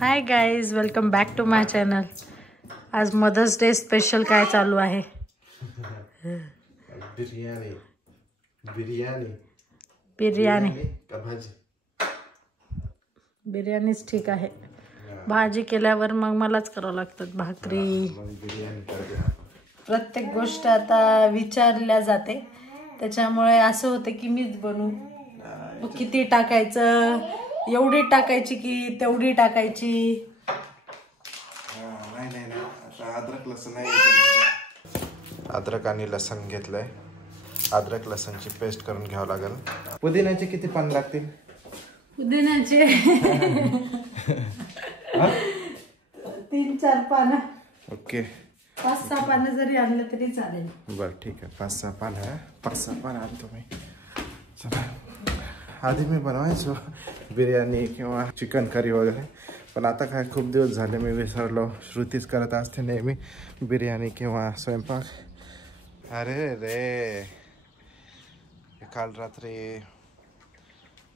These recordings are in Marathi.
High guys, welcome back to my channel. आज मदर्स डे स्पेशल काय चालू आहे? बिर्याणी बिर्याणी बिर्याणी का भाजी? बिर्याणीच ठीक आहे. भाजी केल्यावर मग मलाच करावं लागतात भाकरी. प्रत्येक गोष्ट आता विचारल्या जाते, त्याच्यामुळे असं होतं की मीच बनवू. किती टाकायचं, एवढी टाकायची की तेवढी टाकायची. नाही आता अद्रक लसूण नाही. अद्रक आणि लसूण घेतलंय. अद्रक लसूणची पेस्ट करून घ्यावं लागेल. पुदिन्याचे किती पान लागतील? पुदिन्याचे 3-4 पानं. ओके, 5-6 पानं जरी आणलं तरी चालेल. बरं ठीक आहे. 5-6 पानं आणतो मी. चला, आधी मी बनवायचो बिर्याणी किंवा चिकन करी वगैरे, पण आता काय खूप दिवस झाले मी विसरलो. श्रुतीच करत असते नेहमी बिर्याणी किंवा स्वयंपाक. अरे रे, काल रात्री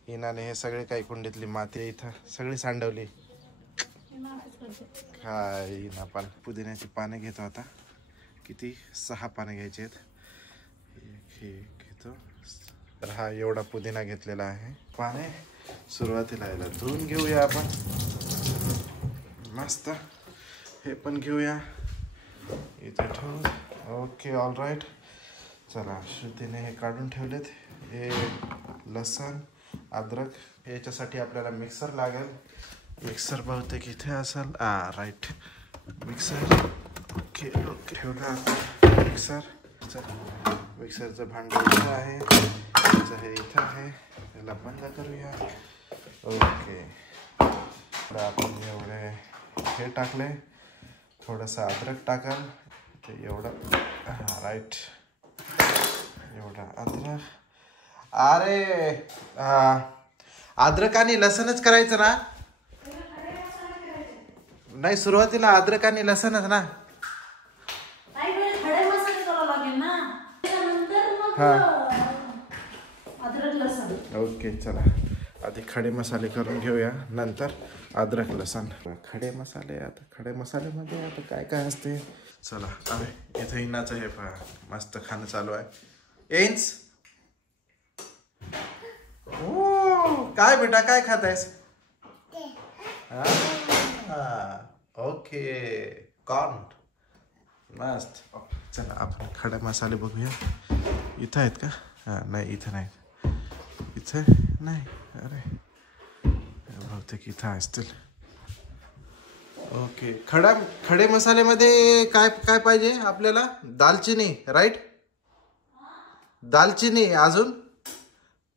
इनाने हे सगळे काही कुंडीतली माती इथं सगळी सांडवली. काय इना पण पुदिन्याची पानं घेतो आता. किती? 6 पानं घ्यायची आहेत. हे घेतो. तर हा एवढा पुदिना घेतलेला आहे. पाने सुरुवातीला याला धुवून घेऊया आपण मस्त. हे पण घेऊया इथे ठेवून. Okay, all right. चला, श्रुतीने हे काढून ठेवलेत. हे लसण, अद्रक याच्यासाठी आपल्याला मिक्सर लागेल. मिक्सर बहुतेक इथे असेल. Right, mixer. ओके ओके, ठेवला मिक्सर. चला, मिक्सरचं भांडं इथं आहे, हे इथं आहे. याला बंद करूया. ओके, आपण एवढे हे टाकले. थोडंसं अद्रक टाकाल ते एवढं. राईट, एवढा अद्रक. अरे अद्रक आणि लसणच करायचं ना? नाही, सुरुवातीला अद्रक आणि लसणच ना? ओके, चला आधी खडे मसाले करून घेऊया, नंतर अद्रक लसण. खडे मसाले. आता खडे मसाल्यामध्ये आता काय काय असते? चला, अरे इथं इनाचं हे पहा, मस्त खाणं चालू आहे. एन्स, काय बेटा, काय खात आहेस? Okay, corn. मस्त. चला, आपण खडे मसाले बघूया. इथं आहेत का? नाही, इथं नाही. इथे नाही. अरे बहुतेक इथं असतील. ओके, खडे मसाल्यामध्ये काय काय पाहिजे आपल्याला? दालचिनी, राईट? दालचिनी, अजून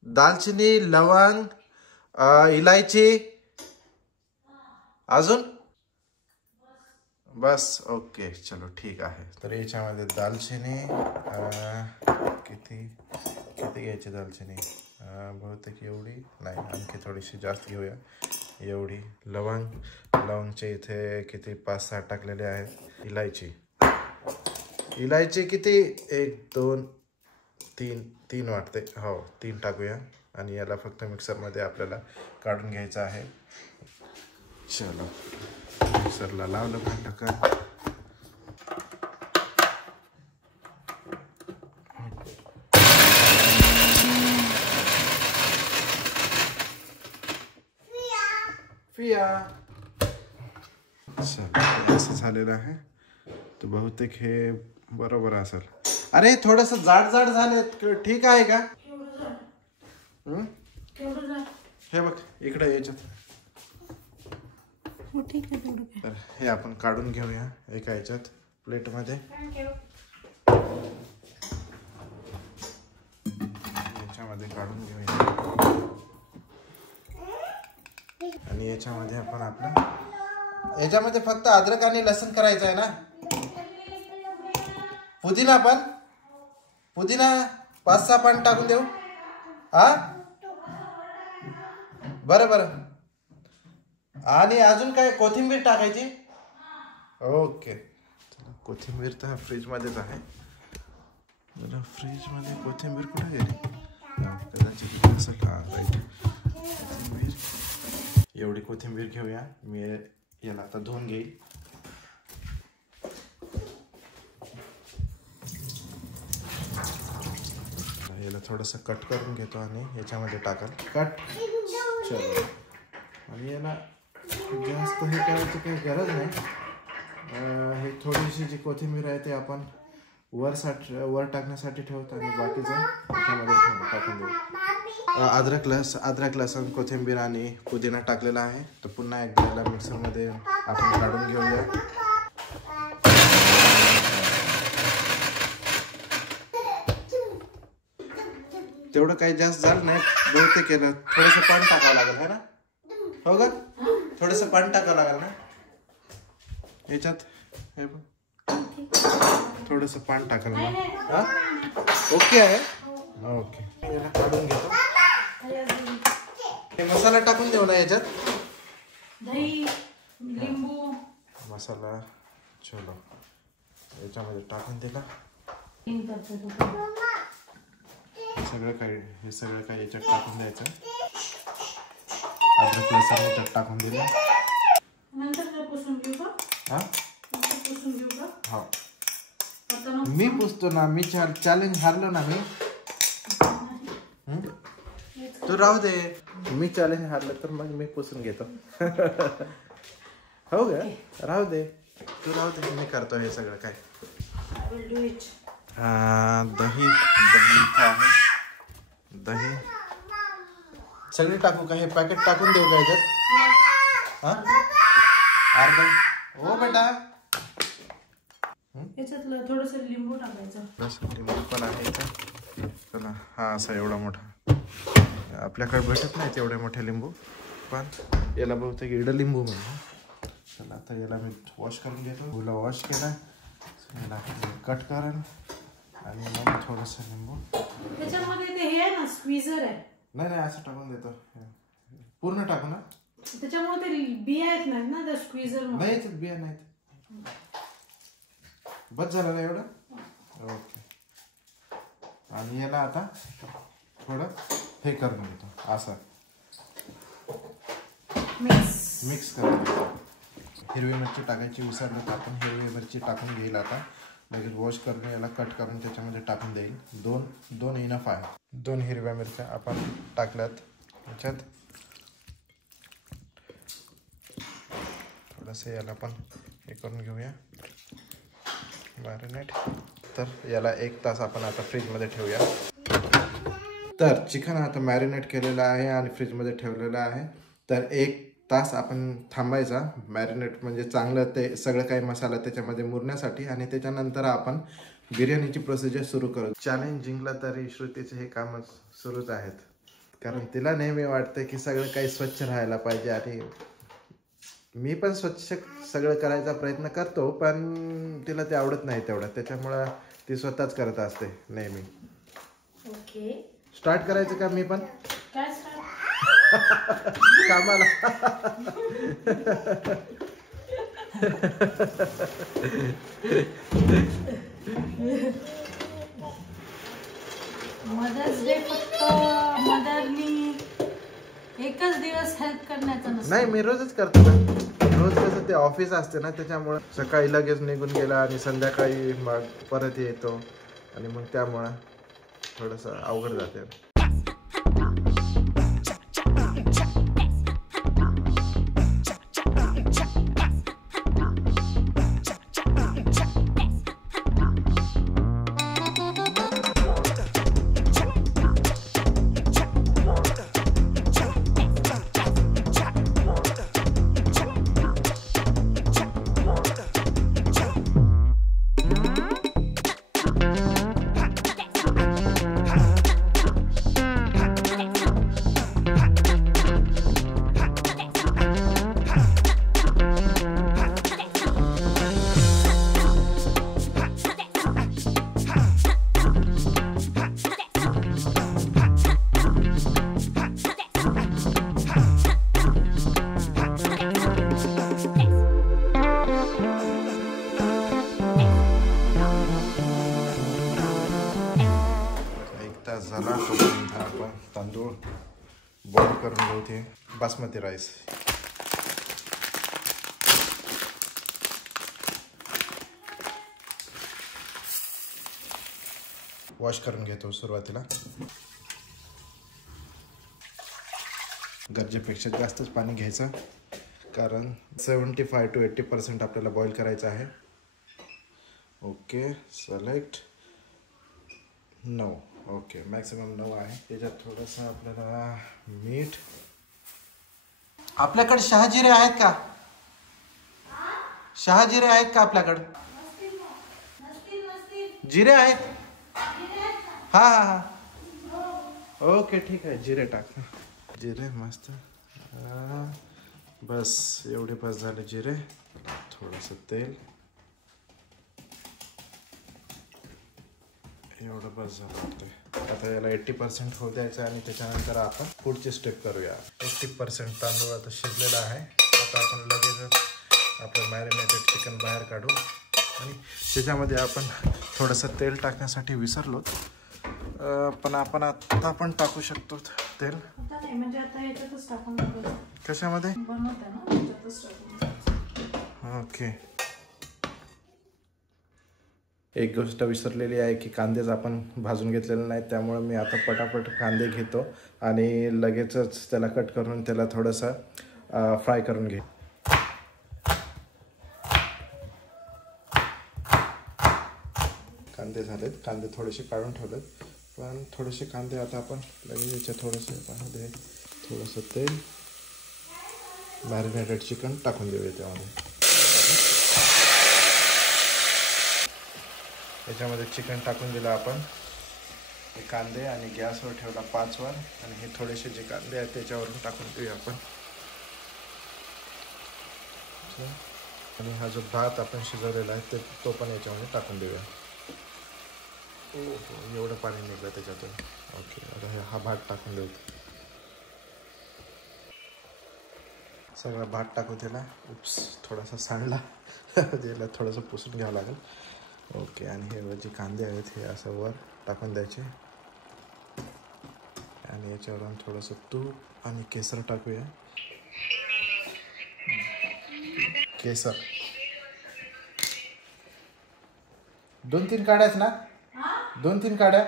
दालचिनी, लवंग, इलायची, अजून बस. ओके, चलो ठीक आहे. तर याच्यामध्ये दालचिनी किती घ्यायची दालचिनी? बहुतेक एवढी नाही, आणखी थोडीशी जास्त घेऊया. एवढी. लवंगचे इथे किती 5-6 टाकलेले आहेत. इलायची किती? 1 2 3 वाटते. हो, 3 टाकूया. आणि याला फक्त मिक्सरमध्ये आपल्याला काढून घ्यायचं आहे. चलो, मिक्सरला लावलं भांडं का. असं झालेलं आहे. तर बहुतेक हे बरोबर असेल. अरे थोडस जाड झाले. ठीक आहे का? हे बघ इकडे याच्यात. तर हे आपण काढून घेऊया एका याच्यात, प्लेटमध्ये. याच्यामध्ये काढून घेऊया. आणि याच्यामध्ये आपण याच्यामध्ये फक्त अद्रक आणि लसण करायचं आहे ना? पुदिना 5-6 पान टाकून देऊ. बरं. आणि अजून काय? कोथिंबीर टाकायची. ओके, कोथिंबीर तर फ्रीजमध्येच आहे. फ्रीजमध्ये कोथिंबीर कुठे गेली? कदाचित असेल. राईट, कोथिंबीर एवढी कोथिंबीर घेऊया. मी याला आता धुवून घेईल. याला थोडंसं कट करून घेतो आणि याच्यामध्ये टाकल. कट. चलो. आणि याला जास्त हे करायची काही गरज नाही. हे थोडीशी जी कोथिंबीर आहे ते आपण वर टाकण्यासाठी ठेवतो आणि बाकीचं त्यामध्ये टाकून देऊ. अद्रक लसूण कोथिंबीर आणि पुदिना टाकलेला आहे. तर पुन्हा एकदा याला मिक्सरमध्ये आपण काढून घेऊया. तेवढं काही जास्त झालं नाही. बहुतेक केलं थोडंसं पाणी टाकावं लागेल है ना. हो का. थोडंसं पाणी टाकावं लागेल ना याच्यात. हे बघ थोडंसं पाणी टाकायला लागेल. हा ओके आहे. ओके. याला काढून घेतो. हे मसाला टाकून देऊ ना याच्यात. दही लिंबू मसाला चलो याच्यामध्ये टाकून दिला. हे सगळं काही याच्यात टाकून द्यायचं. अद्रक लसूण याच्यात टाकून दिलं. हा मी पुसतो ना. मी चॅलेंज हारलो ना. मी तू राहू दे. मी चॅलेंज हारलं तर मग मी पुसून घेतो. हो ग राहू दे. तू राहू दे. मी करतो हे सगळं काय. दही आहे. दही सगळे टाकू का. हे पॅकेट टाकून देऊ का याच्यात. हा अर्धा. हो बेटा याच्यातलं थोडंसं लिंबू टाकायचं. लिंबू पण आहे का. चला हा असा एवढा मोठा. आपल्याकडे भेटत नाही तेवढे मोठे लिंबू. पण याला बहुतेक इडं लिंबू म्हणतो. चला आता याला मी वॉश करून घेतो. फुलं वॉश केला. याला कट करेन आणि मग थोडंसं लिंबू. त्याच्यामध्ये ते हे आहे ना स्क्वीझर आहे. नाही असं टाकून देतो. पूर्ण टाकू ना. त्याच्यामुळे ते बिया आहेत ना त्या स्क्वीझर नाही. बिया नाहीत. बस झालं ना एवढं. ओके. आणि याला आता थोडं हे करून घेतो. असं मिक्स करून घेतो. हिरवी मिरची टाकायची विसरलं तर आपण हिरवी मिरची टाकून घेईल. आता लगेच वॉश करून याला कट करून त्याच्यामध्ये टाकून देईल. दोन इनफ आहे. 2 हिरव्या मिरच्या आपण टाकल्यात याच्यात. थोडंसं याला पण हे करून घेऊया मॅरिनेट. तर याला 1 तास आपण आता फ्रीजमध्ये ठेवूया. तर चिकन आता मॅरिनेट केलेलं आहे आणि फ्रीजमध्ये ठेवलेलं आहे. तर 1 तास आपण थांबायचा. मॅरिनेट म्हणजे चांगलं ते सगळं काही मसाला त्याच्यामध्ये मुरण्यासाठी. आणि त्याच्यानंतर आपण बिर्याणीची प्रोसिजर सुरू करू. चॅलेंज जिंकलं तरी श्रुतीचे हे काम सुरूच आहेत. कारण तिला नेहमी वाटतं की सगळं काही स्वच्छ राहायला पाहिजे. आणि मी पण स्वच्छ सगळं करायचा प्रयत्न करतो. पण तिला ते आवडत नाही तेवढं. त्याच्यामुळं ती स्वतःच करत असते नेहमी. ओके. स्टार्ट करायचं का मी पण काय कामाला. मदर्स डे फक्त मदरनी एकच दिवस हेल्प करण्याचं नसतं. नाही मी रोजच करतो ना. रोज कसं ते ऑफिस असते ना त्याच्यामुळं सकाळी लगेच निघून गेला आणि संध्याकाळी मग परत येतो. आणि मग त्यामुळं थोडंसं अवघड जाते. झाला. आपण तांदूळ बॉईल करून घेऊ. ते बासमती राईस. वॉश करून घेतो सुरुवातीला. गरजेपेक्षा जास्तच पाणी घ्यायचं, कारण 75 to 80% आपल्याला बॉईल करायचं आहे. Okay, select 9. ओके, मॅक्सिमम 9 आहे. त्याच्यात थोडंसं आपल्याला मीठ. आपल्याकडे शहाजिरे आहेत का? शहाजिरे आहेत का आपल्याकडे? जिरे आहेत? हा हा हा. ओके ठीक आहे, जिरे टाक. जिरे मस्त. बस एवढे बस झाले जिरे. थोडंसं तेल. एवढं बस झालं वाटतं. आता याला 80% होऊ द्यायचं आणि त्याच्यानंतर आपण पुढची स्टेप करूया. 80% तांदूळ आता शिजलेला आहे. आता आपण लगेच आपलं मॅरिनेटेड चिकन बाहेर काढू आणि त्याच्यामध्ये आपण थोडंसं तेल टाकण्यासाठी विसरलो, पण आपण आता पण टाकू शकतो तेल. म्हणजे आता याच्यातच टाकून कशामध्ये? बनवते ना त्याच्यातच टाकून. ओके. एक गोष्ट विसरलेली आहे की कांदेच आपण भाजून घेतलेले नाहीत, त्यामुळे मी आता पटापट कांदे घेतो आणि लगेचच त्याला कट करून त्याला थोडंसं फ्राय करून घे. कांदे झालेत, कांदे थोडेसे काढून ठेवलेत, पण थोडेसे कांदे आता आपण लगेच याच्यात थोडंसं थोडंसं तेल, मॅरिनेटेड चिकन टाकून देऊया त्यामध्ये. याच्यामध्ये चिकन टाकून दिलं आपण, हे कांदे, आणि गॅसवर ठेवला 5 वर, आणि हे थोडेसे जे कांदे आहेत त्याच्यावरून टाकून देऊया आपण. आणि हा जो भात आपण शिजवलेला आहे तो पण याच्यामध्ये टाकून देऊया. एवढं पाणी निघलं त्याच्यातून. ओके, आता हा भात टाकून देऊ. सगळा भात टाकू त्याला. उप्स, थोडासा सांडला, त्याला थोडंसं पुसून घ्यावं लागेल. ओके, आणि हे जे कांदे आहेत हे असं वर टाकून द्यायचे, आणि याच्यावरून थोडंसं तूप आणि केसर टाकूया. केसर 2-3 काड्याच ना? 2-3 काड्या.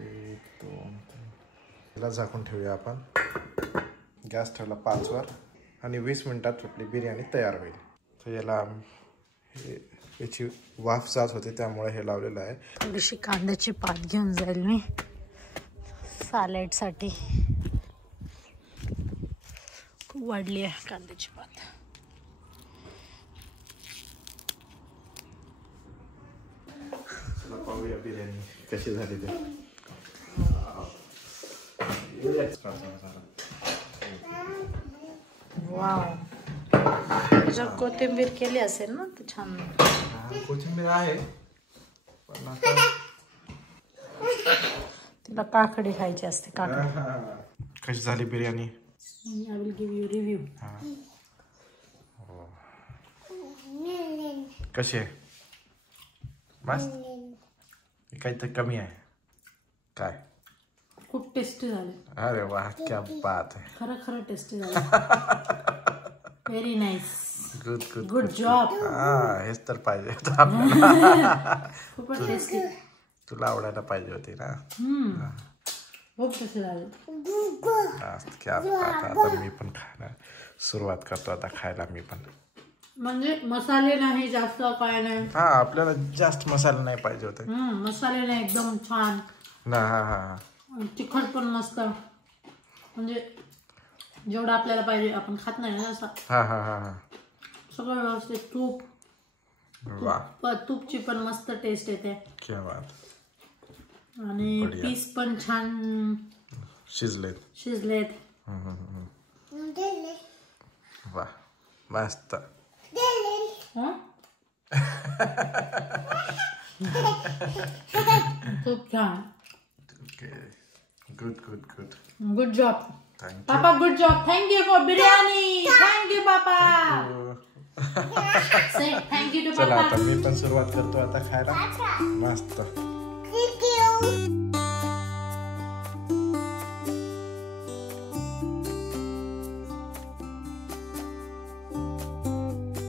1 2 3. त्याला झाकून ठेवूया आपण. गॅस ठेवला 5 वर, आणि 20 मिनिटात आपली बिर्याणी तयार होईल. तर याला याची वाफ जात होते त्यामुळे हे लावलेलं आहे. थोडीशी कांद्याची पात घेऊन जाईल मी सॅलडसाठी. खूप वाढली आहे कांद्याची पात. पाहूया बिर्याणी कशी झाली ते. वाव, त्याच्यात कोथिंबीर केली असेल ना तर छान. कोथिंबीर आहे, पण आता तिला काकडी खायची असते. काकडी. कशी झाली biryani? I will give you review. कशी आहे? मस्त. काहीतरी कमी आहे काय? खूप टेस्टी झाले. अरे वा, क्या बात आहे. खरं टेस्टी झाले. Very nice. Good good good job. हेच तर पाहिजे. खूपच टेस्टी. तुला आवडायला पाहिजे होती ना. खूप टेस्टी झाले. क्या बात. आता मी पण खायला सुरुवात करतो आता खायला मी पण. म्हणजे मसाले नाही जास्त, काय नाही. हा, आपल्याला जास्त मसाले नाही पाहिजे होते. मसाले नाही, एकदम छान ना. हा, तिखट पण मस्त, म्हणजे जेवढं आपल्याला पाहिजे. आपण खात नाही ना असं. हा. सगळं व्यवस्थित. तूप, तूपची पण मस्त टेस्ट येते. क्या बात. आणि पीस पण छान शिजलेत. वा, मस्त. खूप छान. गुड जॉब पापा. Good job. Thank you for biryani. Thank you पापा. थँक्यू टू चला आता मी पण सुरुवात करतो आता खायला. मस्त.